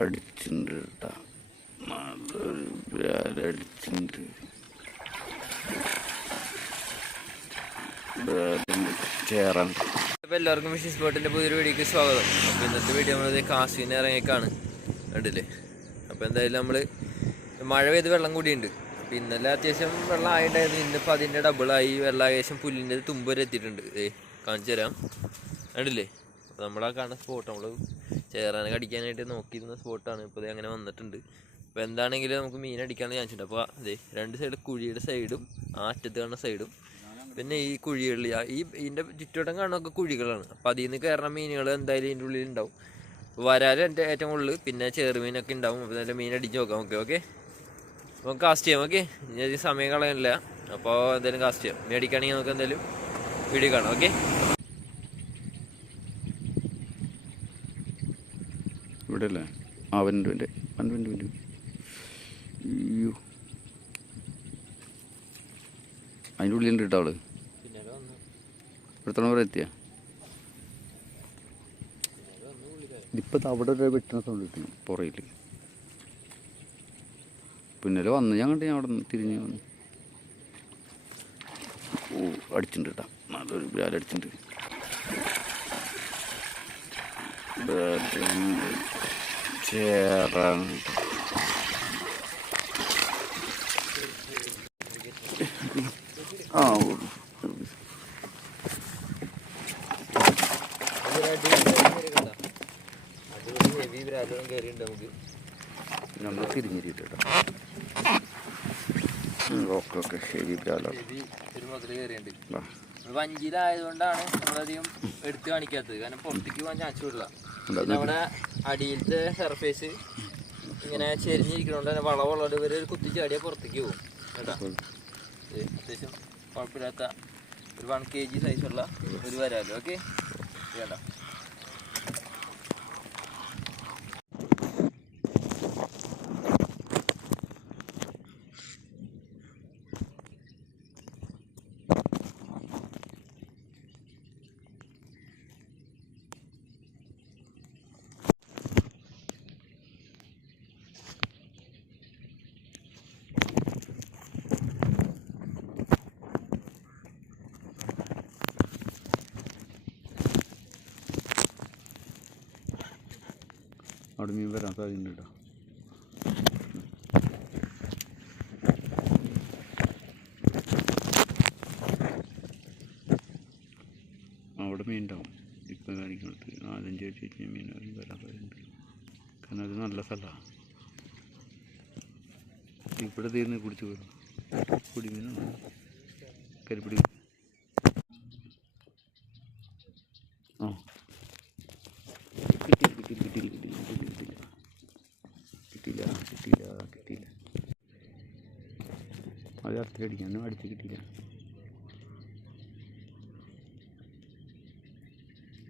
അടിച്ചിട്ടുണ്ട് കേട്ടോ. നല്ലൊരു ബ്രാലടിച്ചിട്ടുണ്ട്. ചേറാണ്. അപ്പോൾ എല്ലാവർക്കും ഫിഷിംഗ് സ്പോട്ടിൻ്റെ പുതിയൊരു വീഡിയോക്ക് സ്വാഗതം. അപ്പോൾ ഇന്നത്തെ വീഡിയോ നമ്മൾ കാശിന് ഇറങ്ങിയേക്കാണ് കണ്ടില്ലേ. അപ്പോൾ എന്തായാലും നമ്മൾ മഴ പെയ്ത് വെള്ളം കൂടിയുണ്ട്. അപ്പോൾ ഇന്നലെ അത്യാവശ്യം വെള്ളം ആയിട്ടുണ്ടായിരുന്നു. ഇന്നിപ്പോൾ അതിൻ്റെ ഡബിളായി. വെള്ളം ഏകദേശം പുല്ലിൻ്റെ തുമ്പ് വരെ എത്തിയിട്ടുണ്ട്. കാണിച്ചു തരാം കണ്ടില്ലേ. അപ്പോൾ നമ്മളാ കാണുന്ന സ്പോട്ട് നമ്മൾ ചേറാനെ കടിക്കാനായിട്ട് നോക്കിയിരുന്ന സ്പോട്ടാണ്. ഇപ്പോൾ അങ്ങനെ വന്നിട്ടുണ്ട്. അപ്പോൾ എന്താണെങ്കിലും നമുക്ക് മീൻ അടിക്കാനുള്ള ചാൻസ് ഉണ്ട്. അപ്പോൾ രണ്ട് സൈഡ് കുഴിയുടെ സൈഡും ആ അറ്റത്ത് കാണുന്ന സൈഡും പിന്നെ ഈ കുഴികളിൽ ഇതിൻ്റെ ചുറ്റുവട്ടം കാണുന്നൊക്കെ കുഴികളാണ്. അപ്പോൾ അതിൽ നിന്ന് കയറുന്ന മീനുകൾ എന്തായാലും ഇതിൻ്റെ ഉള്ളിൽ ഉണ്ടാവും. വരാലും എൻ്റെ ഏറ്റവും കൂടുതൽ പിന്നെ ചെറുമീനൊക്കെ ഉണ്ടാവും. അപ്പോൾ നല്ല മീൻ അടിച്ച് നോക്കാം. ഓക്കെ നമുക്ക് കാസ്റ്റ് ചെയ്യാം. ഇനി സമയം കളയാനില്ല. അപ്പോൾ എന്തായാലും കാസ്റ്റ് ചെയ്യാം. മീൻ അടിക്കുകയാണെങ്കിൽ നമുക്ക് എന്തായാലും വീഡിയോ കാണാം. ഇവിടെ അല്ലേ അവൻ്റെ അതിൻ്റെ ഉള്ളിലുണ്ട് കേട്ടോ അവള്. ഇവിടുത്തെ വരെ എത്തിയ ഇപ്പം അവിടെ ഒരു വെട്ടുന്ന സൗണ്ട് കിട്ടുന്നു പുറയിൽ. പിന്നലെ വന്ന് ഞാൻ കണ്ട് ഞാൻ അവിടെ തിരിഞ്ഞ് വന്നു. അടിച്ചിട്ടുണ്ട് കേട്ടോ. നല്ലൊരു ബ്രാലടിച്ചിട്ടുണ്ട്. ചേറാണ്. നമ്മൾ തിരിഞ്ഞിരിട്ടോ. ഓക്കെ ശരി. വഞ്ചിയിലായതുകൊണ്ടാണ് നമ്മളധികം എടുത്ത് കാണിക്കാത്തത്. കാരണം പുറത്തേക്ക് പോകാൻ ചാൻസ് ഇല്ല. നമ്മുടെ അടിയിലത്തെ സർഫേസ് ഇങ്ങനെ ചെരിഞ്ഞിരിക്കണോണ്ട് തന്നെ വളവുള്ളത് ഇവർ കുത്തിച്ചാടിയാൽ പുറത്തേക്ക് പോകും കേട്ടോ. അത്യാവശ്യം കുഴപ്പമില്ലാത്ത ഒരു 1 kg സൈസുള്ള ഒരു വരാലോ. കേട്ടോ. അവിടെ മീൻ വരാൻ സാധ്യത കേട്ടോ. അവിടെ മീൻ ഉണ്ടാവും. ഇപ്പം കാണിക്കുന്നത് 4-5 വെച്ച് മീൻ വരാൻ സാധ്യതയുണ്ട്. കാരണം അത് നല്ല സ്ഥലമാണ്. ഇവിടെ തീർന്ന് കുടിച്ച് പോരും. പൊടി മീനാണ്, കരിപ്പിടി. കിട്ടിയില്ല. അത് അത്രയടിക്കാൻ അടിച്ച് കിട്ടിയില്ല.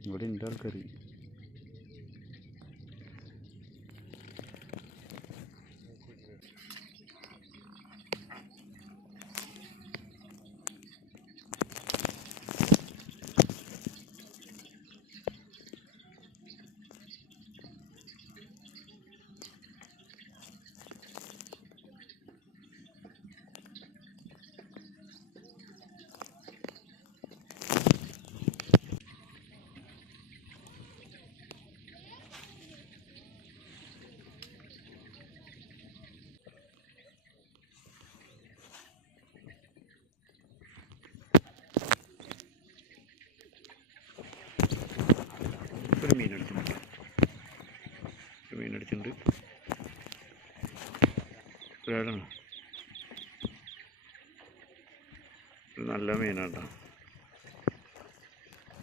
ഇവിടെ ഉണ്ട് ആൾക്കാർ. ഒരു മീനടിച്ചിട്ടുണ്ട്. വേടാണ്. നല്ല മീനാട്ടോ.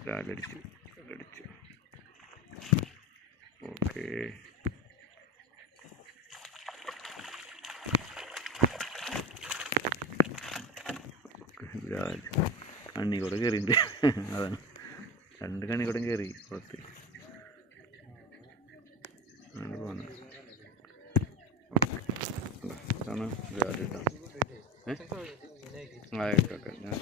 ബ്രാലടിച്ചു. ഓക്കെ. കണ്ണി കൂടെ കയറിയിട്ടുണ്ട്. അതാണ് 2 കണ്ണി കൂടെ കയറി പുറത്ത്. അങ്ങനെ പോകുന്നത്. ഇതാണ് ബ്രാലിട്ടോ. ആയിട്ടൊക്കെ ഞാൻ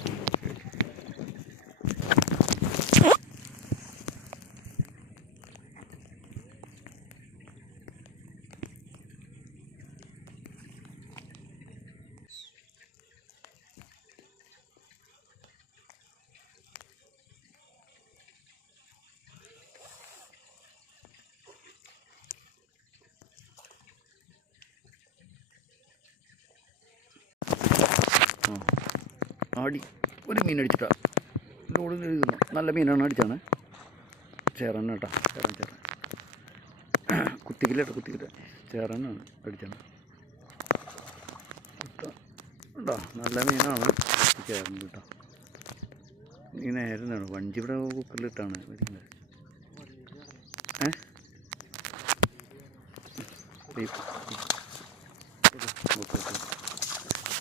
അടി ഒരു മീൻ അടിച്ചിട്ടാ ലോഡിൽ എഴുതുന്നു. നല്ല മീനാണ് അടിച്ചാണ്. ചേറണ്ണ കേട്ടോ, ചേറൻ കുത്തിക്കില്ല കേട്ടോ, കുത്തിക്കില്ല, ചേറണ്ണാണ് അടിച്ചാണ് കേട്ടോ. നല്ല മീനാണ് ചേർന്ന് കേട്ടോ. ഈ നേരം വഞ്ചി ഇവിടെ കുക്കറിലിട്ടാണ് വരുന്നത്.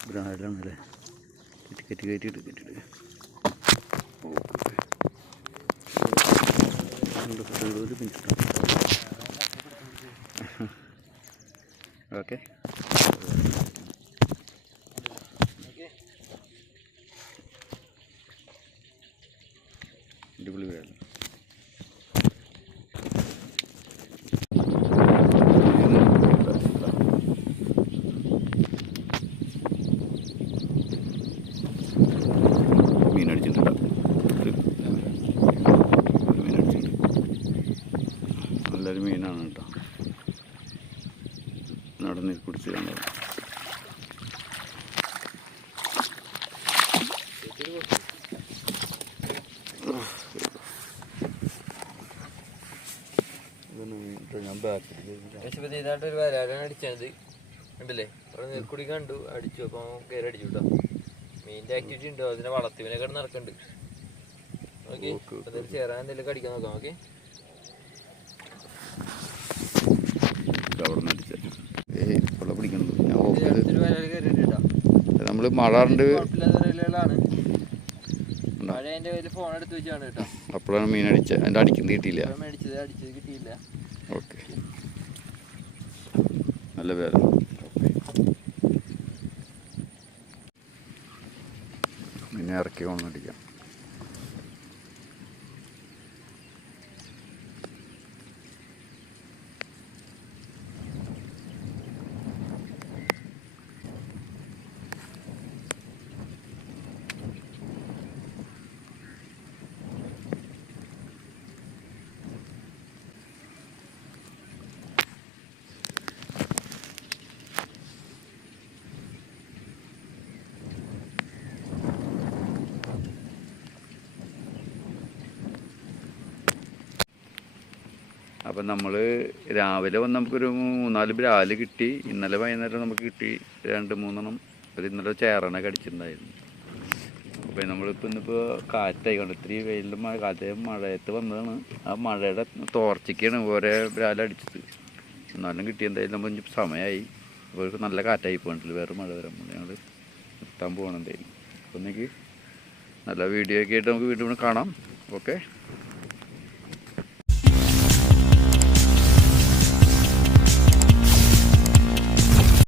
ബ്രാലാണല്ലേ, കയറ്റിട്ട് ഓക്കെ. അടിപൊളി വീടാണ്. മീനടിച്ചിട്ടുണ്ട്, നല്ലൊരു മീനാണ് കേട്ടോ. നടന്ന് കുടിച്ച് കണ്ടത്. ഞാൻ ഇതായിട്ടൊരു വരാലാണ് അടിച്ചത് ഉണ്ടല്ലേ. അവിടെ നീർക്കുടി കണ്ടു, അടിച്ചു. അപ്പോൾ കയറി അടിച്ചു കേട്ടോ. മീനിൻ്റെ ആക്ടിവിറ്റി ഉണ്ടോ, അതിനെ വളർത്തിവിനെ കിടന്ന് നടക്കുന്നുണ്ട്. ഓക്കെ, അതൊരു ചേരാൻ എന്തെങ്കിലും കടിക്കാൻ നോക്കാം. ഓക്കെ, നമ്മൾ മഴണ്ട് മഴ അതിൻ്റെ പേരിൽ ഫോൺ എടുത്ത് വെച്ചാണ് കേട്ടോ. അപ്പോഴാണ് മീൻ അടിച്ചത്. അതിൻ്റെ അടിക്കുന്നത് കിട്ടിയില്ല. അടിച്ചത് കിട്ടിയില്ല. ഓക്കെ, നല്ല പേര. മീനെ ഇറക്കി കൊണ്ടടിക്കാം. അപ്പം നമ്മൾ രാവിലെ വന്ന് നമുക്കൊരു 3-4 ബ്രാല് കിട്ടി. ഇന്നലെ വൈകുന്നേരം നമുക്ക് കിട്ടി 2-3 ഒരു ഇന്നലെ ചേറണൊക്കെ അടിച്ചിട്ടുണ്ടായിരുന്നു. അപ്പോൾ നമ്മളിപ്പോൾ ഇന്നിപ്പോൾ കാറ്റായിക്കൊണ്ട് ഇത്തിരി വെയിലും കാറ്റ് മഴയത്ത് വന്നതാണ്. ആ മഴയുടെ തോർച്ചയ്ക്കാണ് ഓരോ ബ്രാലടിച്ചത്. എന്നാലും കിട്ടി. എന്തായാലും നമ്മൾ സമയമായി. അപ്പോൾ നല്ല കാറ്റായി പോകണ്ടില്ല, വേറെ മഴ വരുമ്പോൾ ഞങ്ങൾ നിർത്താൻ പോകണം. എന്തായാലും അപ്പോൾ ഒന്നെങ്കിൽ നല്ല വീഡിയോ ഒക്കെ ആയിട്ട് നമുക്ക് വീണ്ടും കാണാം. ഓക്കെ.